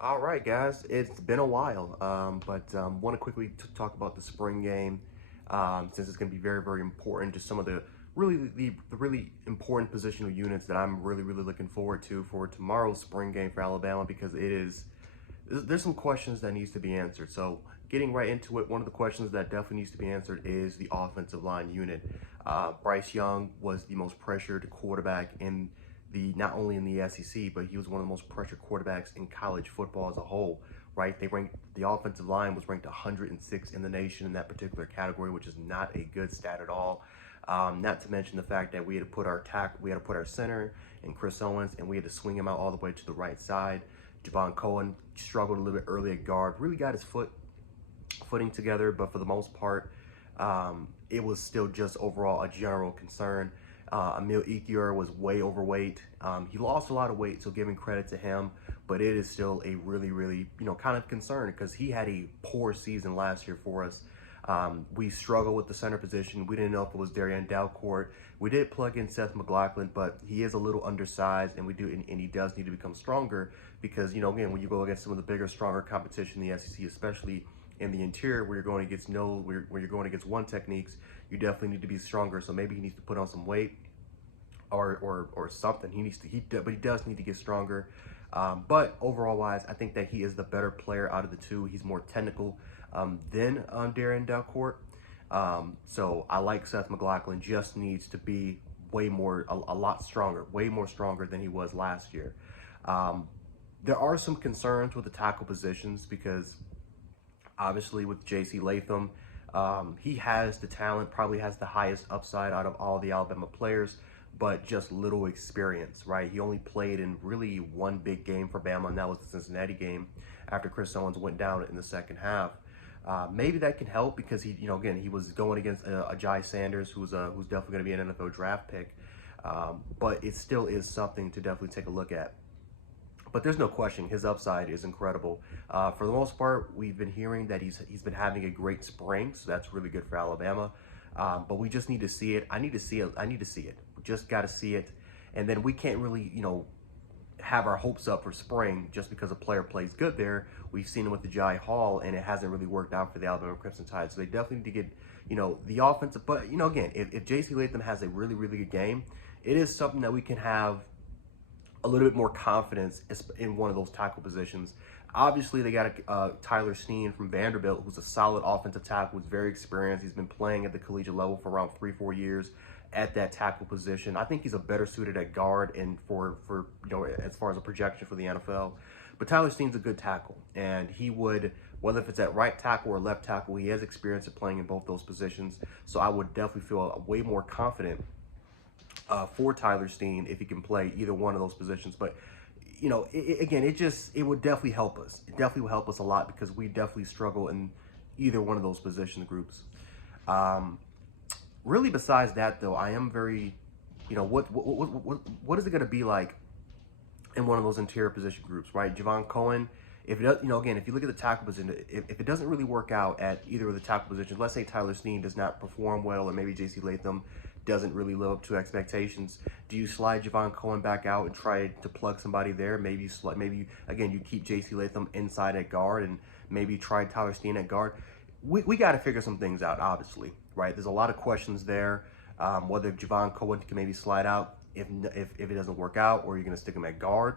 All right, guys, it's been a while, but want to quickly talk about the spring game since it's going to be very, very important to some of the really important positional units that I'm really looking forward to for tomorrow's spring game for Alabama because there's some questions that needs to be answered. So getting right into it, one of the questions that definitely needs to be answered is the offensive line unit. Bryce Young was the most pressured quarterback in the not only in the SEC, but he was one of the most pressured quarterbacks in college football as a whole. Right? The offensive line was ranked 106 in the nation in that particular category, which is not a good stat at all. Not to mention the fact that we had to put our center in Chris Owens, and we had to swing him out all the way to the right side. Javon Cohen struggled a little bit early at guard, really got his footing together, but for the most part, it was still just overall a general concern. Emil Ekiyor was way overweight. He lost a lot of weight, so giving credit to him, but it is still a really, kind of concern because he had a poor season last year for us. We struggled with the center position. We didn't know if it was Darian Dalcourt. We did plug in Seth McLaughlin, but he is a little undersized, and he does need to become stronger because, again, when you go against some of the bigger, stronger competition in the SEC, especially in the interior where you're going against one techniques, you definitely need to be stronger. So maybe he needs to put on some weight or something. But he does need to get stronger. But overall wise, I think that he is the better player out of the two. He's more technical than Darian Dalcourt. So I like Seth McLaughlin. Just needs to be a lot stronger, way more stronger than he was last year. There are some concerns with the tackle positions because obviously with J.C. Latham, he has the talent, probably has the highest upside out of all the Alabama players, but just little experience, right? He only played in really one big game for Bama, and that was the Cincinnati game after Chris Owens went down in the second half. Maybe that can help because he was going against Ajay Sanders, who's definitely going to be an NFL draft pick. But it still is something to definitely take a look at. But there's no question his upside is incredible. For the most part, we've been hearing that he's been having a great spring, so that's really good for Alabama. But we just need to see it. I need to see it. We just got to see it. And then we can't really, have our hopes up for spring just because a player plays good there. We've seen it with the Jai Hall, and it hasn't really worked out for the Alabama Crimson Tide. So they definitely need to get, the offensive. But, again, if J.C. Latham has a really good game, it is something that we can have a little bit more confidence in one of those tackle positions. Obviously, they got Tyler Steen from Vanderbilt, who's a solid offensive tackle, who's very experienced. He's been playing at the collegiate level for around 3-4 years at that tackle position. I think he's a better suited at guard and for as far as a projection for the NFL. But Tyler Steen's a good tackle, and he would, whether if it's at right tackle or left tackle, he has experience at playing in both those positions. So I would definitely feel way more confident for Tyler Steen if he can play either one of those positions. But it would definitely help us. It definitely will help us a lot because we definitely struggle in either one of those position groups. Really, besides that though, I am very, what is it going to be like in one of those interior position groups, right? Javon Cohen. If it does, again, if you look at the tackle position, if it doesn't really work out at either of the tackle positions, let's say Tyler Steen does not perform well, or maybe J.C. Latham doesn't really live up to expectations, do you slide Javon Cohen back out and try to plug somebody there? Maybe again, you keep J.C. Latham inside at guard and maybe try Tyler Steen at guard. We got to figure some things out, obviously, right? There's a lot of questions there, whether Javon Cohen can maybe slide out if it doesn't work out, or you're going to stick him at guard.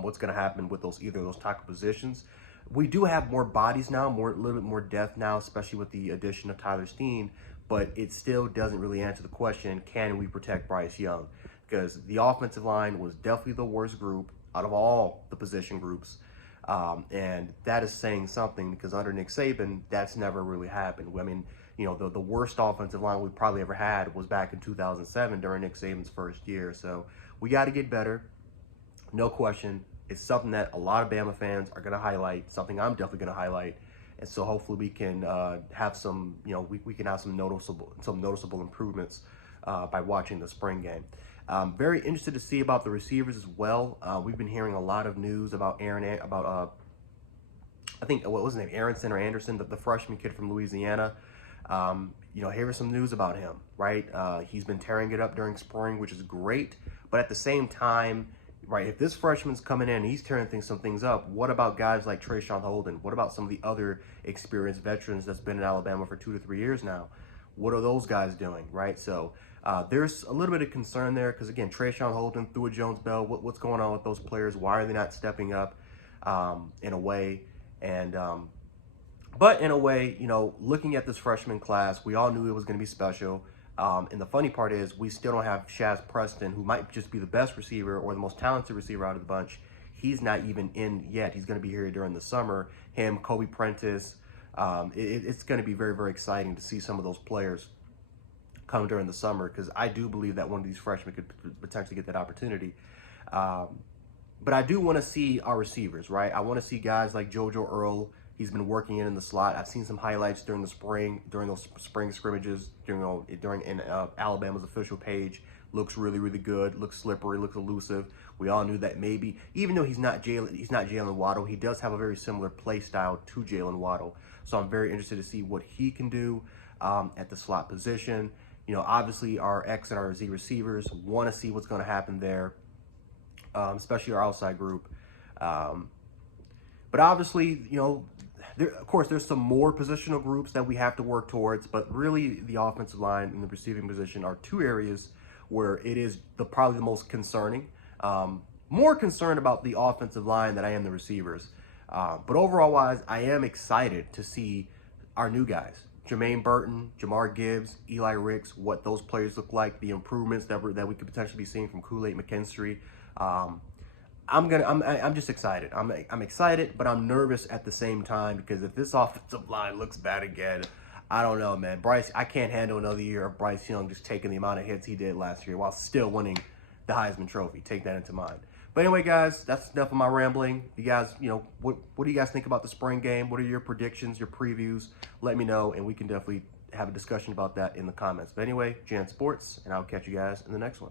What's going to happen with either of those tackle positions? We do have more bodies now, a little bit more depth now, especially with the addition of Tyler Steen, but it still doesn't really answer the question, can we protect Bryce Young? Because the offensive line was definitely the worst group out of all the position groups. And that is saying something because under Nick Saban, that's never really happened. I mean, the worst offensive line we probably ever had was back in 2007 during Nick Saban's first year. So we got to get better. No question. It's something that a lot of Bama fans are going to highlight, something I'm definitely going to highlight. And so hopefully we can have some, we can have some noticeable improvements by watching the spring game. Very interested to see about the receivers as well. We've been hearing a lot of news about I think, what was his name, Aronson or Anderson, the freshman kid from Louisiana. Here's some news about him, right? He's been tearing it up during spring, which is great. But at the same time, right? If this freshman's coming in and he's tearing some things up, what about guys like Trayshawn Holden? What about some of the other experienced veterans that's been in Alabama for 2 to 3 years now? What are those guys doing, right? So there's a little bit of concern there because, again, Trayshawn Holden, Thua Jones-Bell, what's going on with those players? Why are they not stepping up in a way? And but in a way, you know, looking at this freshman class, we all knew it was going to be special. And the funny part is we still don't have Shaz Preston, who might just be the best receiver or the most talented receiver out of the bunch. He's not even in yet. He's going to be here during the summer. Him, Kobe Prentice. It's going to be very, very exciting to see some of those players come during the summer because I do believe that one of these freshmen could potentially get that opportunity. But I do want to see our receivers, right? I want to see guys like JoJo Earl. He's been working in the slot. I've seen some highlights during the spring, during those spring scrimmages, during Alabama's official page. Looks really, really good. Looks slippery. Looks elusive. We all knew that maybe, even though he's not Jalen Waddle, he does have a very similar play style to Jalen Waddle. So I'm very interested to see what he can do at the slot position. You know, obviously our X and our Z receivers want to see what's going to happen there, especially our outside group. But obviously, you know, of course, there's some more positional groups that we have to work towards, but really the offensive line and the receiving position are two areas where it is probably the most concerning. More concerned about the offensive line than I am the receivers. But overall wise, I am excited to see our new guys. Jermaine Burton, Jamar Gibbs, Eli Ricks, what those players look like, the improvements that we could potentially be seeing from Kool-Aid McKinstry. I'm just excited. I'm excited, but I'm nervous at the same time because if this offensive line looks bad again, I don't know, man. I can't handle another year of Bryce Young just taking the amount of hits he did last year while still winning the Heisman Trophy. Take that into mind. But anyway, guys, that's enough of my rambling. You guys, you know, what do you guys think about the spring game? What are your predictions, your previews? Let me know, and we can definitely have a discussion about that in the comments. But anyway, Jan Sports, and I'll catch you guys in the next one.